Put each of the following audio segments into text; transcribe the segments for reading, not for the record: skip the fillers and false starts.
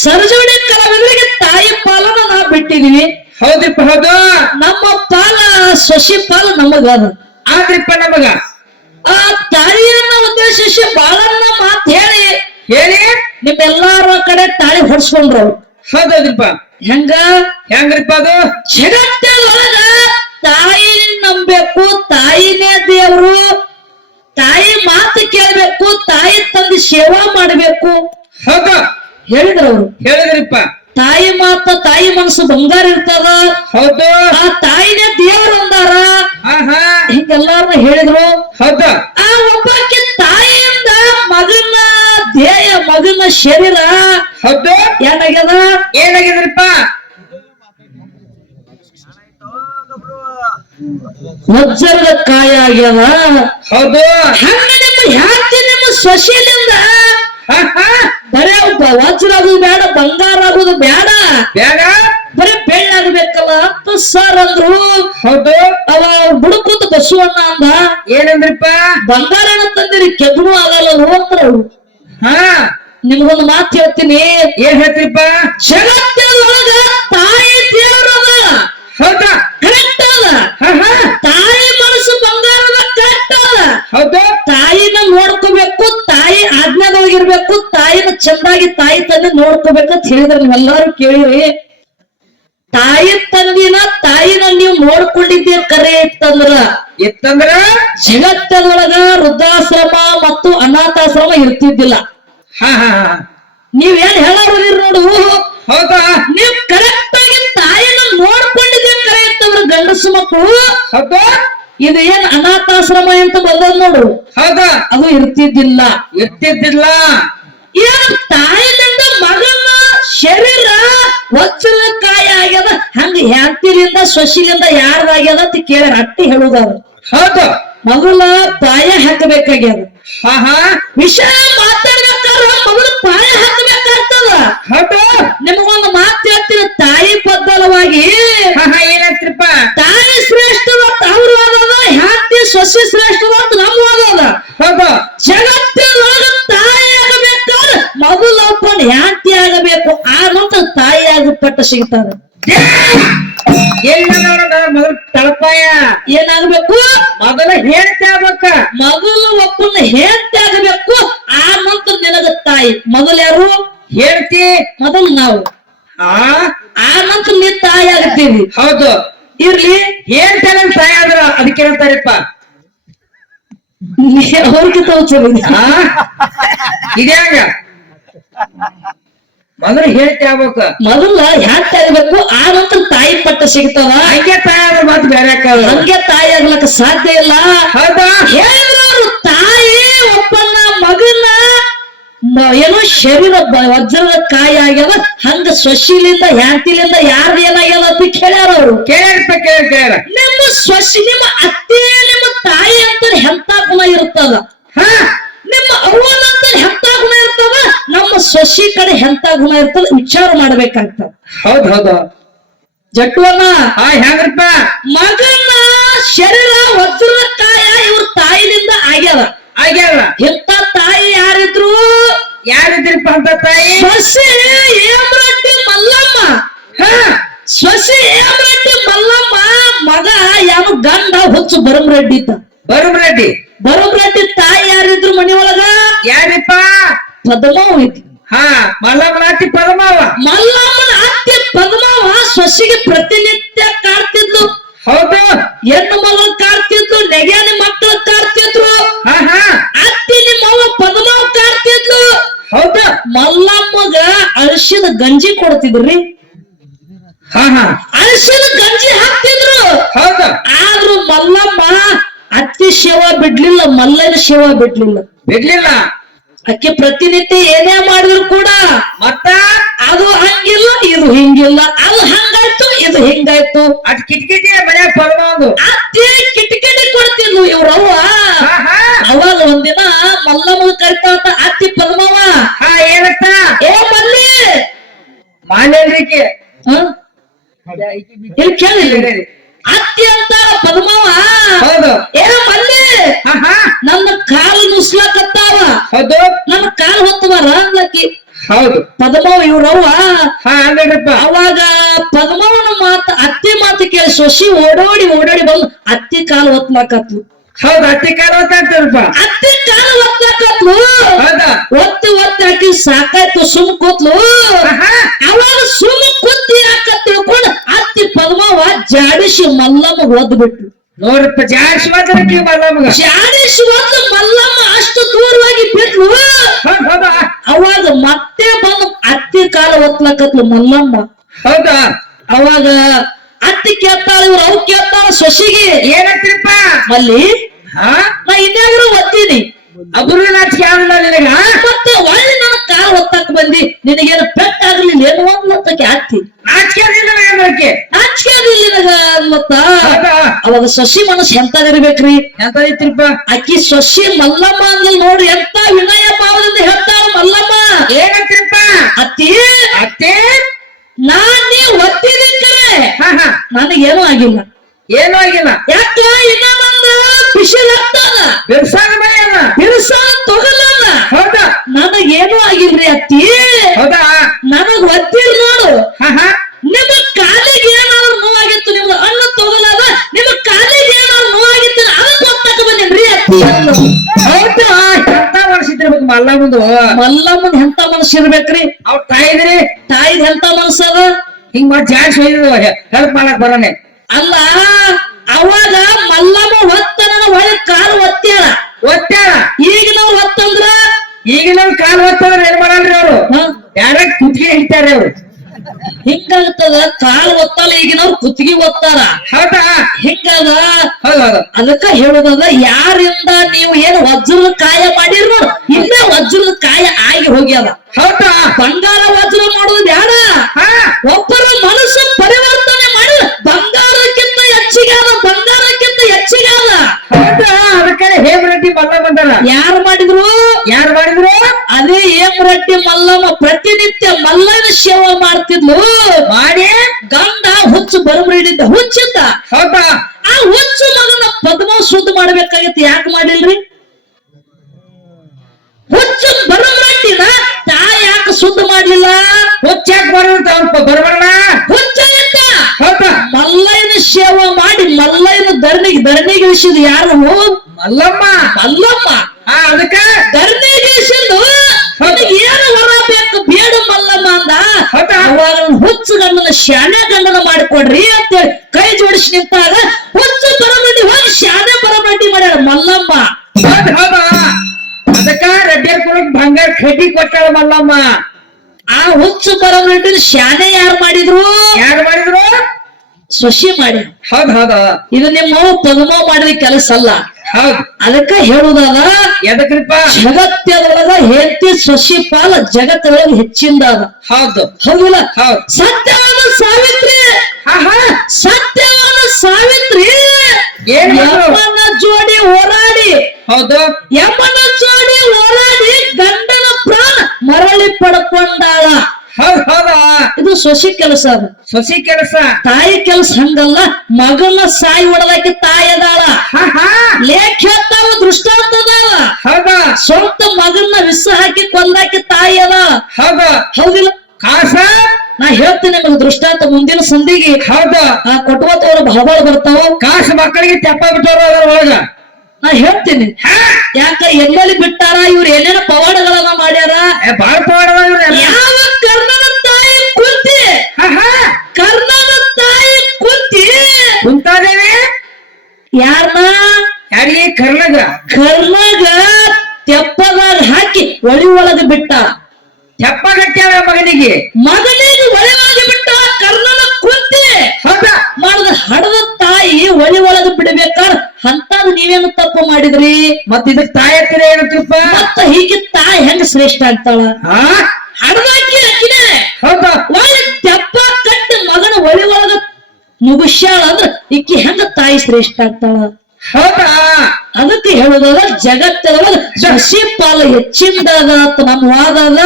ಸರಜೋಡಿ ಕಲಾವಿದರಿಗೆ ತಾಯಿ ಪಾಲನ ನಾ ಬಿಟ್ಟಿದೀವಿ. ಹೌದ್ರಿಪ್ಪ ಹೌದು. ನಮ್ಮ ಪಾಲ ಸೊಸಿ ಪಾಲ ನಮಗ ಅದ. ಆದ್ರಿಪ್ಪ ನಮಗ ಆ ತಾಯಿಯನ್ನ ಉದ್ದೇಶಿಸಿ ಬಾಳನ್ನ ಮಾತು ಹೇಳಿ ಹೇಳಿ ನಿಮ್ಮೆಲ್ಲಾರ ಕಡೆ ತಾಳಿ ಹೊಡ್ಸ್ಕೊಂಡ್ರು. ಹೌದೌದ್ರಿಪ್ಪ. ಹೆಂಗ್ರಿಪ್ಪ ಅದು? ಜಗತ್ತೊಳಗ ತಾಯಿ ನಂಬೇಕು, ತಾಯಿನೇ ದೇವ್ರು, ತಾಯಿ ಮಾತು ಕೇಳ್ಬೇಕು, ತಾಯಿ ತಂದು ಸೇವಾ ಮಾಡ್ಬೇಕು ಹೌದು ಹೇಳಿದ್ರು ಅವ್ರು. ಹೇಳಿದ್ರಿಪ್ಪ. ತಾಯಿ ಮಾತ ತಾಯಿ ಮನಸ್ಸು ಬಂಗಾರ ಇರ್ತದ. ಹೌದು. ಆ ತಾಯಿನೇ ದೇವ್ರು ಅಂದಾರ. ಹಿಂಗೆಲ್ಲಾರು ಹೇಳಿದ್ರು. ಹೌದು. ಆ ಒಬ್ಬಾಕಿ ತಾಯಿಯಿಂದ ಮಗನ ಧ್ಯೇಯ, ಮಗನ ಶರೀರ ಹೌದು ಏನಾಗ್ಯದ? ಏನಾಗಿದ್ರಿಪ್ಪ? ವಜ್ರದ ಕಾಯ ಆಗ್ಯದ. ಹೌದು. ಹಂಗ ನಿಮ್ಮ ಯಾಕೆ ನಿಮ್ಮ ಸೊಸೆಲಿಂದ ಬರೇ ವಜ್ರ ಆಗುದು ಬೇಡ, ಬಂಗಾರ ಆಗುದು ಬೇಡ, ಬೇಡ ಬರೀ ಬೆಳ್ಳಾಗಬೇಕಲ್ಲ ಅಂತ ಸರ್ ಅಂದ್ರು. ಹೌದು. ಅವ ಬುಡಕೂತ ಬಸವಣ್ಣ ಅಂದ, ಏನಂದ್ರಿಪ್ಪ? ಬಂಗಾರ ತಂದಿರಿ ಕೆಬ್ಬನು ಆಗಲ್ಲ ಅಂದ್ರ. ನಿಮ್ಗೊಂದು ಮಾತು ಹೇಳ್ತೀನಿ. ಏನ್ ಹೇಳ್ತೀರಿಪ್ಪ? ಜಗತ್ತಿನೊಳಗ ತಾಯಿ ದೇವರದ. ಹೌದಾ? ಕರೆಕ್ಟ್ ಅದ. ತಾಯಿ ಮನಸ್ಸು ಬಂಗಾರದ ಕರೆಕ್ಟ್ ಅದ. ಹೌದು. ತಾಯಿನ ನೋಡ್ಕೋಬೇಕು, ತಾಯಿ ಆಜ್ಞಾದೊಳಗಿರ್ಬೇಕು, ತಾಯಿನ ಚಂದಾಗಿ ತಾಯಿ ತಂದೆ ನೋಡ್ಕೋಬೇಕಂತ ಹೇಳಿದ್ರೆ ನೀವೆಲ್ಲಾರು ಕೇಳಿರಿ. ತಾಯಿ ತಂದಿನ ತಾಯಿನ ನೀವು ನೋಡ್ಕೊಂಡಿದ್ದೀರ ಕರೆ ಇತ್ತಂದ್ರ ಜಗತ್ತದೊಳಗ ವೃದ್ಧಾಶ್ರಮ ಮತ್ತು ಅನಾಥಾಶ್ರಮ ಇರ್ತಿದ್ದಿಲ್ಲ. ನೀವೇನ್ ಹೇಳೋದಿರಿ ನೋಡು. ಹೌದಾ? ನೀವ್ ಕರೆಕ್ಟ್ ಆಗಿ ತಾಯಿನ ನೋಡ್ಕೊಂಡಿದ್ದೀರ ಕರೆ ಇತ್ತಂದ್ರ ಗಂಡಸು ಮಕ್ಕಳು. ಹೌದಾ? ಇದು ಏನ್ ಅನಾಥಾಶ್ರಮ ಅಂತ ಬಂದದ್ ನೋಡು. ಹೌದಾ? ಅದು ಇರ್ತಿದ್ದಿಲ್ಲ. ಏನ್ ತಾಯಿನಿಂದ ಮಗನ ಶರೀರ ವಜ್ರದ ಕಾಯ ಆಗ್ಯದ, ಹಂಗ ಹ್ಯಾಂತಿಲಿಂದ ಸೊಸಿಲಿಂದ ಯಾರ್ದಾಗ್ಯದ ಅಂತ ಕೇಳ್ಯಾರ. ಅಟ್ಟಿ ಹೇಳುದಾದ. ಹೌದು. ಮಗಳ ಪಾಯ ಹಾಕಬೇಕಾಗ್ಯದ. ವಿಷಯ ಮಾತಾಡ್ಬೇಕಾದ್ರ ಮಗಳ ಪಾಯ ಹಾಕಬೇಕಾಗ್ತದ. ಹೌದು. ನಿಮಗೊಂದು ಮಾತು ಹೇಳ್ತೀನಿ. ತಾಯಿ ಬದ್ದಲವಾಗಿ ಏನಂತ್ರಿಪ್ಪ? ತಾಯಿ ಶ್ರೇಷ್ಠದ ಅವ್ರು ಆದದ, ಹ್ಯಾಂತಿ ಸೊಸಿ ಶ್ರೇಷ್ಠದ ಅಂತ ನಮ್ಗೆ ಆದದ. ಹೌದು. ಜಗತ್ತಿನೊಳಗ ತಾಯಿ ಆಗಬೇಕಾದ್ರೆ ಮೊದಲು ಒಬ್ಬನ ಹ್ಯಾಂತಿ ಆಗಬೇಕು, ಆ ನಂತರ ತಾಯಿ ಆಗ ಪಟ್ಟ ಸಿಗ್ತದೆ. ಮೊದಲು ತಳಪಾಯ ಏನಾಗಬೇಕು? ಮೊದಲು ಹೇಳ್ತಿ ಆಗ್ಬೇಕ. ಮೊದಲು ಒಬ್ಬನ ಹೇಳ್ತಿ ಆಗಬೇಕು, ಆ ನಂತರ ನಿನಗ ತಾಯಿ. ಮೊದಲು ಯಾರು? ಹೇಳ್ತಿ. ಮೊದಲು ನಾವು, ಆ ನಂತರ ನೀ ತಾಯಿ ಆಗ್ತೀವಿ. ಹೌದು. ಇರ್ಲಿ. ಹೇಳ್ತೇನೆ ತಾಯಿ ಆದ್ರ ಅದಕ್ಕೆ ಹೇಳ್ತಾರಪ್ಪ. ಅವ್ರಿಗೆ ತೋಚರಿ ಇದ್ಯಾಂಗ ಮೊದಲು ಹೇಳ್ತಿ ಆಗ್ಬೇಕು. ಮೊದಲ ಹ್ಯಾಂತಿ ಆಗ್ಬೇಕು, ಆ ನಂತರ ತಾಯಿ ಪಟ್ಟ ಸಿಗ್ತಾವ. ಹಂಗೆ ತಾಯಿ ಆದ್ರೆ ಮಾತು ಬೇರೆ. ಹಂಗೆ ತಾಯಿ ಆಗ್ಲಕ್ಕ ಸಾಧ್ಯ ಇಲ್ಲ. ಹೌದಾ? ಹೇಳಿದ್ರು ತಾಯಿ ಒಬ್ಬನ ಮಗನ ಏನೋ ಶರೀರ ವಜ್ರದ ಕಾಯಿ ಆಗ್ಯದ, ಹಂಗ ಸೊಸಿಲಿಂದ ಹ್ಯಾಂತಿಲಿಂದ ಯಾರ್ದು ಏನಾಗ್ಯದ ಅಂತ ಕೇಳ್ಯಾರ ಅವ್ರು. ಕೇಳ ನಿಮ್ಮ ಸೊಸಿ, ನಿಮ್ಮ ಅತ್ತೆ, ನಿಮ್ಮ ತಾಯಿ ಅಂತ ಎಂತ ಗುಣ ಇರ್ತದ. ನಿಮ್ಮ ಅವ್ವನಂತ ಎಂತ ಗುಣ ಇರ್ತದ, ನಮ್ಮ ಸೊಸಿ ಕಡೆ ಎಂತ ಗುಣ ಇರ್ತದ ವಿಚಾರ ಮಾಡ್ಬೇಕಾಗ್ತದ. ಹೌದು. ಜಟ್ವನ ಹೆಂಗ್ರಪ್ಪ? ಮಗನ ಶರೀರ ವಜ್ರದ ಕಾಯ ಇವ್ರ ತಾಯಿನಿಂದ ಆಗ್ಯದ. ಇಂತ ತಾಯಿ ಯಾರಿದ್ರಿಪ್ಪ ಅಂತ ತಾಯಿ? ಸೊಸಿ ಹೇಮರೆಡ್ಡಿ ಮಲ್ಲಮ್ಮ. ಸೊಸಿ ಹೇಮರೆಡ್ಡಿ ಮಲ್ಲಮ್ಮ ಮಗ ಯಾವ ಗಂಡ ಹುಚ್ಚು ಬರಮರೆಡ್ಡಿ ಇದ್ದ. ಬರಮರೆಡ್ಡಿ ತಾಯಿ ಯಾರಿದ್ರು ಮನಿ ಒಳಗ? ಯಾರಿಪ್ಪ? ಪದ್ಮಾವ ಐತಿ. ಮಲ್ಲಮ್ಮನ ಅತ್ತಿ ಪದ್ಮಾವ. ಮಲ್ಲಮ್ಮನ ಅತ್ತಿ ಪದ್ಮಾವ ಸೊಸಿಗೆ ಪ್ರತಿನಿತ್ಯ ಕಾಡ್ತಿದ್ಲು. ಹೌದು. ಹೆಣ್ಣು ಮಗಳು ಕಾಡ್ತಿದ್ಲು, ನೆಗೆನಿ ಮಕ್ಕಳು ಕಾಡ್ತಿದ್ರು. ಅತ್ತಿ ನಿಮ್ಮವ್ವ ಪದ್ಮಾವ ಕಾಡ್ತಿದ್ಲು. ಹೌದು. ಮಲ್ಲಮ್ಮಗ ಅರಿಶಿದ ಗಂಜಿ ಕೊಡ್ತಿದ್ರಿ. ಅರಿಶಿದ ಗಂಜಿ ಹಾಕ್ತಿದ್ರು. ಹೌದು. ಆದ್ರೂ ಮಲ್ಲಮ್ಮ ಅತ್ತಿ ಸೇವಾ ಬಿಡ್ಲಿಲ್ಲ, ಮಲ್ಲನ ಸೇವಾ ಬಿಡ್ಲಿಲ್ಲ. ಅಕ್ಕಿ ಪ್ರತಿನಿತ್ಯ ಏನೇ ಮಾಡಿದ್ರು ಕೂಡ ಮತ್ತ ಅದು ಹಂಗಿಲ್ಲ, ಇದು ಹಿಂಗಿಲ್ಲ, ಅದು ಹಂಗಾಯ್ತು, ಇದು ಹಿಂಗಾಯ್ತು. ಅದ್ ಕಿಟಕಿಟಿ ಮನೆ ಪರಮಾದು ಅತ್ತೆ ಕಿಟಕಿಟಿ ಕೊಡ್ತಿದ್ಲು ಇವ್ರವ್ವ. ಅವಾಗ ಒಂದಿನ ಮಲ್ಲಮ್ಮ ಕರಿತಾವತ್ತ ಅತ್ತಿ ಪದ್ಮವ್ವ. ಏನಂತ? ಏ ಮಲ್ಲಿ ಮಾನ್ಯಲ್ರಿಕೆ ಇಲ್ಲಿ ಕೇಳಿಲ್ಲ. ಅತ್ತಿ ಅಂತ ಪದ್ಮವ್ವ. ಹೌದು. ಏ ಮಲ್ಲಿ ನನ್ನ ಕಾಲು ನುಸ್ಲಕತ್ತಾವ. ಹೌದು. ನನ್ನ ಕಾಲು ಹೊತ್ತವಾರ ಅನ್ಲಕ್ಕಿ. ಹೌದು ಪದ್ಮವ್ ಇವ್ರವ್ವ ಹಾ ಅಂದ್ರಪ್ಪ ಅವಾಗ ಪದ್ಮವನ ಅತ್ತಿ ಮಾತು ಕೇಳಿ ಸೊಸಿ ಓಡೋಡಿ ಬಂದು ಅತ್ತಿ ಕಾಲು ಒತ್ಲಾಕತ್ಲು. ಹೌದು ಅತ್ತಿ ಕಾಲ ಅಂತಾರಪ್ಪ. ಅತ್ತಿ ಕಾಲು ಒತ್ಲಾಕತ್ಲು. ಹೌದಾ ಒತ್ತಿ ಹಾಕಿ ಸಾಕಾಯ್ತು ಸುಮ್ ಕೂತ್ಲು. ಅವಾಗ ಸುಮ್ ಕೂತಿ ಯಾಕ ತಿಳ್ಕೊಂಡು ಅತ್ತಿ ಪದ್ಮವ ಜಾಡಿಸಿ ಮಲ್ಲಮ್ಮ ಒದ್ದು ಬಿಟ್ಲು. ನೋಡ್ರಪ್ಪ ಜಾಡ್ಸಿ ಮಾತ್ರಕ್ಕೆ ಮಲ್ಲಮ್ಮಗ ಜಾಡಿಸಿ ಒದ್ದು ಮಲ್ಲಮ್ಮ ಅಷ್ಟು ದೂರವಾಗಿ ಬಿಟ್ಲು. ಹೌದಾ ಅವಾಗ ಮತ್ತೆ ಬಂದು ಅತ್ತಿ ಕಾಲು ಒತ್ಲಾಕತ್ಲು ಮಲ್ಲಮ್ಮ. ಹೌದಾ ಅವಾಗ ಅತ್ತಿ ಕೇಳ್ತಾಳ, ಇವ್ರು ಅವ್ ಕೇಳ್ತಾಳ ಸೊಸಿಗೆ, ಏನಂತ್ರಿಪ್ಪ ಅಲ್ಲಿ ಹಾ ನಾ ಇನ್ನಾದ್ರೂ ಒತ್ತೀನಿ ಅಬ್ರು ನಾಚಿಕೆ ಆಗಲ್ಲ ನಿನಗ. ಮತ್ತೆ ಒಳ್ಳೆ ನನ್ನ ಕಾಲು ಒತ್ತಕ್ ಬಂದಿ, ನಿನಗೇನು ಪೆಟ್ಟಾಗ್ಲಿಲ್ಲ ಏನು ಅಂದ್ಲತ್ತಕ್ಕೆ ಅತ್ತಿ. ನಾಚಿಕೆ ಅದಕ್ಕೆ ನಾಚಿಕೆಯಾಗಿಲ್ಲ ಮತ್ತ. ಹೌದಾ ಅವಾಗ ಸೊಸಿ ಮನಸ್ಸು ಎಂತದಿರ್ಬೇಕ್ರಿ. ಎಂತ ಐತ್ರಿಪ್ಪ. ಅಕ್ಕಿ ಸೊಸಿ ಮಲ್ಲಮ್ಮ ಅಂದ್ರೆ ನೋಡ್ರಿ ಎಂತ ವಿನಯ ಭಾವದಿಂದ ಹೇಳ್ತಾಳ ಮಲ್ಲಮ್ಮ. ಏನಂತ್ರಿಪ್ಪ. ಅತ್ತಿ ಅತ್ತೆ ನಾನ್ ನೀ ಒತ್ತಿದಿಕ್ಕರೆ ಹಾ ಹಾ ನನಗೇನು ಆಗಿಲ್ಲ. ಏನೂ ಆಗಿಲ್ಲ. ಯಾಕ ಇನ್ನ ನಂದ ಬಿಸಿಲ್ ಆಗ್ತಾನ ಬಿರ್ಸಾಗ ಮೈಯಲ್ಲ. ಬಿರುಸಾನ ತೊಗಲಲ್ಲ. ಹೌದಾ ನನಗೇನು ಆಗಿಲ್ರಿ ಅತ್ತಿ. ಹೌದಾ ನನಗ್ ಒತ್ತಿಲ್ ನೋಡು. ಹಾ ಹಾ ನಿಮ್ಮ ಕಾಲಿಗೆ ಏನಾದ್ರು ನೋವಾಗಿತ್ತು, ನಿಮ್ಗೆ ಅನ್ನ ತೊಗಲದ ನಿಮ್ಮ ಕಾಲಿಗೆ ಏನಾದ್ರು ನೋವಾಗಿತ್ತು ಅದಕ್ಕೆ ಒತ್ತಕ ಬಂದೇನ್ರಿ ಅತ್ತಿ. ಹೌದಾ ಎಂತ ಮನಸ್ಸಿದ್ರಬೇಕು ಮಲ್ಲಮ್ಮಂದು. ಮಲ್ಲಮ್ಮನ್ ಎಂತ ಮನಸ್ಸು ಇರ್ಬೇಕ್ರಿ. ಅವ್ರ ತಾಯಿದ್ರಿ ತಾಯಿದ್ ಎಂತ ಮನಸ್ಸದ. ಹಿಂಗ್ ಮಾಡಿ ಜಾಡ್ಸಿ ಒಯ್ದು ಹೆಲ್ಪ್ ಮಾಡಕ್ ಬರೋನೆ. ಅಲ್ಲ ಅವಾಗ ಮಲ್ಲಮ್ಮ ಒತ್ತನ ಒಳ್ಳೆ ಕಾಲು ಒತ್ತ್ಯಾಳ. ಒತ್ತಾಳ ಈಗಿನವ್ರು ಒತ್ತಂದ್ರ ಈಗಿನ ಕಾಲ್ ಒತ್ತಂದ್ರೆ ಏನ್ ಮಾಡಲ್ರಿ ಅವ್ರು, ಡೈರೆಕ್ಟ್ ಕುತ್ತಿಗೆ ಹಿಡಿತಾರೆ ಅವ್ರು. ಹಿಂಗಾಗ್ತದ. ಕಾಲು ಒತ್ತಲ್ಲ, ಈಗಿನವ್ರು ಕುತ್ತಿಗೆ ಒತ್ತಾರ. ಹೌದಾ ಹಿಂಗದ. ಹೌದೌದು ಅದಕ್ಕ ಹೇಳುದದ, ಯಾರಿಂದ ನೀವು ಏನು ವಜ್ರದ ಕಾಯ ಮಾಡಿರ್ ನೋಡು, ಇಲ್ಲೇ ವಜ್ರದ ಕಾಯ ಆಗಿ ಹೋಗ್ಯದ. ಹೌದಾ ಬಂಗಾರ ವಜ್ರ ಮಾಡೋದು ಬ್ಯಾಡ. ಹಾ ಒಬ್ಬರ ಮನಸ್ಸು ಪರಿವರ್ತನೆ ಮಾಡಿ ಬಂಗಾರಕ್ಕಿಂತ ಹೆಚ್ಚಿಗಾದ, ಬಂಗಾರಕ್ಕಿಂತ ಹೆಚ್ಚಿಗಾದ. ಹೌದಾ ಅದಕ್ಕೆ ಹೇಮರೆಡ್ಡಿ ಮಲ್ಲ ಬಂದಾರ. ಯಾರು ಮಾಡಿದ್ರು? ಯಾರು ಮಾಡಿದ್ರು? ಅದೇ ಹೇಮರೆಡ್ಡಿ ಮಲ್ಲಮ್ಮ ಪ್ರತಿನಿತ್ಯ ಮಲ್ಲನ ಸೇವೆ ಮಾಡ್ತಿದ್ಲು. ಮಾಡಿ ಗಂಡ ಹುಚ್ಚು ಬರಬರಿಡಿದ್ದ ಹುಚ್ಚಿದ್ದ. ಹೌದಾ ಆ ಹುಚ್ಚು ಮಗನ ಪದ್ಮ ಶುದ್ಧ ಮಾಡ್ಬೇಕಾಗಿತ್ತು. ಯಾಕೆ ಮಾಡಿಲ್ರಿ? ಹುಚ್ಚು ಬರಬರಿಡಿನ ತಾಯಿ ಯಾಕೆ ಶುದ್ಧ ಮಾಡ್ಲಿಲ್ಲ? ಹುಚ್ಚಾಕ್ ಬರೋದು ಅವ್ರ ಬರಬಾರಣ. ಹುಚ್ಚ ಇದ್ದ. ಹೌದಾ ಮಲ್ಲಯ್ಯನ ಸೇವೆ ಮಾಡಿ ಮಲ್ಲಯ್ಯನ ಧರಣಿಗೆ ಇಳಿಸಿದ್ ಯಾರು? ಮಲ್ಲಮ್ಮ. ಮಲ್ಲಮ್ಮ. ಹಾ ಅದಕ್ಕ ಧರಣಿಗೆ ಇಳಿಸಿದ್ದು ಏನು ವರ ಬೇಕು ಬೇಡ ಮಲ್ಲಮ್ಮ ಅಂದ. ಹೌದಾ ಅವಾಗ ಹುಚ್ಚು ಗಂಡನ ಶಾನೆ ಗಂಡನ ಮಾಡಿಕೊಡ್ರಿ ಅಂತೇಳಿ ಕೈ ಜೋಡಿಸಿ ನಿಂತಾಗ ಹುಚ್ಚು ಬರಬಡ್ಡಿ ಹೋಗಿ ಶಾನೆ ಬರಬಡ್ಡಿ ಮಾಡ್ಯಾರ ಮಲ್ಲಮ್ಮ. ಹೌದಾ ಅದಕ್ಕ ರೆಡ್ಡಿಯರ್ ಕುಲಕ್ ಬಂಗಾರ ಕಡ್ಡಿ ಕೊಟ್ಟಾಳ ಮಲ್ಲಮ್ಮ. ಆ ಹುಚ್ಚು ಬರಬಡ್ಡಿ ಶಾನೆ ಯಾರು ಮಾಡಿದ್ರು? ಯಾರು ಮಾಡಿದ್ರು? ಸೊಸಿ ಮಾಡಿ. ಹೌದ್ ಹೌದ ಇದು ನಿಮ್ಮ ಪದ್ಮ ಮಾಡಿದ ಕೆಲಸ ಅಲ್ಲ. ಹೌದ್ ಅದಕ್ಕ ಹೇಳುದಾದ, ಎದಕ್ರಿಪ್ಪ? ಜಗತ್ತದೊಳಗ ಹೆಂಡತಿ ಸೊಸಿ ಪಾಲ ಜಗತ್ತೊಳಗ ಹೆಚ್ಚಿಂದ ಅದ. ಹೌದು ಹೌದಿಲ್ಲ? ಹೌದ್ ಸತ್ಯವಾದ ಸಾವಿತ್ರಿ. ಹಾ ಹಾ ಸತ್ಯವಾದ ಸಾವಿತ್ರಿ ಏನ್ ಮಾಡಿದ್ರು? ಯಮನ ಜೋಡಿ ಹೋರಾಡಿ ಹೌದು ಗಂಡನ ಪ್ರಾಣ ಮರಳಿ ಪಡ್ಕೊಂಡಾಳ. ಹೌದ್ ಹೌದಾ ಇದು ಸೊಸಿ ಕೆಲಸ ಅದ. ಸೊಸಿ ಕೆಲಸ. ತಾಯಿ ಕೆಲಸ ಹಂಗಲ್ಲ. ಮಗನ ಸಾಯಿ ಹೊಡೆದಾಕಿ ತಾಯಿ ಅದಾಳ. ಹಾ ಹಾ ಲೇಖ ಹೇಳ್ತಾವ, ದೃಷ್ಟಾಂತ ಅದಾವ. ಹೌದಾ ಸ್ವಂತ ಮಗನ ವಿಷ ಹಾಕಿ ಕೊಂದಾಕಿ ತಾಯಿ ಅದ. ಹೌದಾ ಹೌದಿಲ್ಲ? ಕಾಸ. ನಾ ಹೇಳ್ತೀನಿ ನಿಮಗೆ ದೃಷ್ಟಾಂತ ಮುಂದಿನ ಸಂದಿಗೆ. ಹೌದಾ ಆ ಕೊಟ್ಟವತ್ತವ್ರು ಬಹಳ ಬರ್ತಾವ. ಕಾಸ ಮಕ್ಕಳಿಗೆ ತೆಪ್ಪ ಬಿಟ್ಟವ್ರು ಅದರ ಒಳಗ. ನಾ ಹೇಳ್ತೀನಿ ಯಾಕ ಎಲ್ಲೆಲ್ಲಿ ಬಿಟ್ಟಾರ, ಇವ್ರು ಏನೇನ ಪವಾಡಗಳನ್ನ ಮಾಡ್ಯಾರ. ಬಾಳ ಪವಾಡದ ಇವ್ರು. ಯಾವ ಕರ್ಣನ ತಾಯಿ ಕುಂತಿ, ಕರ್ಣನ ತಾಯಿ ಕುಂತಿ ಕುಂತಾದೇವಿ ಯಾರನ್ನ ಯಾರಿಗೆ? ಕರ್ಣಗ. ಕರ್ಣಗ ತೆಪ್ಪದಾಗ ಹಾಕಿ ಒಳಿ ಒಳಗ ಬಿಟ್ಟ. ತೆಪ್ಪ ಗಟ್ಟ್ಯಾಳ ಮಗನಿಗೆ. ಮಗನಿಗೆ ಒಳಗಾಗಿ ಬಿಟ್ಟ ಕರ್ಣನ ಕುಂತಿ. ಹೌದಾ ಮಾಡಿದ ಹಡದ ತಾಯಿ ಒಳಿ ಒಳಗ ಬಿಡಬೇಕಾದ್ರ ಅಂತದ್ ನೀವೇನು ತಪ್ಪು ಮಾಡಿದ್ರಿ? ಮತ್ ಇದಕ್ ತಾಯಿ ಹತ್ತಿರ ಏನಂತ್ರಪ್ಪ? ಮತ್ತ ಹೀಗೆ ತಾಯಿ ಹೆಂಗ ಶ್ರೇಷ್ಠ ಆಗ್ತಾಳ? ಹಡದಾಕಿ ಅಕ್ಕಿನೇ. ಹೌದಾ ಒಳ್ಳೆ ತೆಪ್ಪ ಕಟ್ಟಿ ಮಗನ ಒಳಿ ಒಳಗ ಮುಗಿಸ್ಯಾಳ ಅಂದ್ರ ಇಕ್ಕಿ ಹೆಂಗ ತಾಯಿ ಶ್ರೇಷ್ಠ ಆಗ್ತಾಳ? ಹೌದಾ ಅದಕ್ಕೆ ಹೇಳುದಲ್ಲ, ಜಗತ್ತೊಳಗ ಸಸಿ ಪಾಲ ಹೆಚ್ಚಿಂದ ಅಂತ ನಮ್ಮ ವಾದ ಅದ.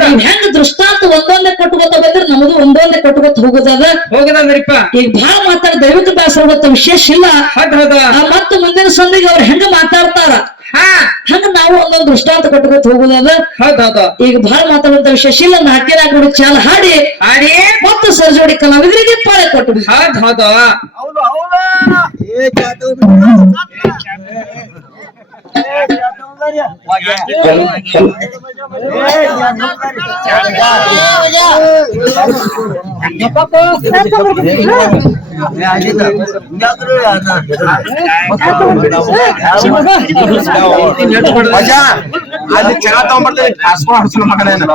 ನೀವ್ ಹೆಂಗ ದೃಷ್ಟಾಂತ ಒಂದೊಂದೇ ಕೊಟ್ಕೋತ ಬಂದ್ರೆ ನಮ್ದು ಒಂದೊಂದೇ ಕೊಟ್ಕೋತ ಹೋಗುದದ. ಹೋಗದ್ರಿಪ್ಪ ಈಗ ಬಹಳ ಮಾತಾಡ ದೈವಿಕ ದಾಸರ ಗೊತ್ತ ವಿಶೇಷ ಇಲ್ಲ. ಹೌದ ಮತ್ತ ಮುಂದಿನ ಸಂದಿಗೆ ಅವ್ರು ಹೆಂಗ ಮಾತಾಡ್ತಾರ ಹಾ ಹಂಗ ನಾವು ಒಂದೊಂದು ದೃಷ್ಟಾಂತ ಕೊಟ್ಕೊತ ಹೋಗುದದ. ಹೌದೌದು. ಈಗ ಬಹಳ ಮಾತಾಡುವಂತ ಶಶಿಲ ನಾಟ್ಯನಾಗ ಚಾಲ ಹಾಡಿ ಹಾಡಿ ಮತ್ತು ಸರ್ಜೋಡಿ ಕಲಾವಿದರಿಗೆ ಪಾಳೆ ಕೊಟ್ಟು. ಹೌದು. ಅಲ್ಲಿ ಚಾ ತಗೊಂಡ್ಬರ್ತೇನೆ ಕಾಸ್ಕೊಂಡ್ ಹಡ್ಸಲು ಮಗನೇನು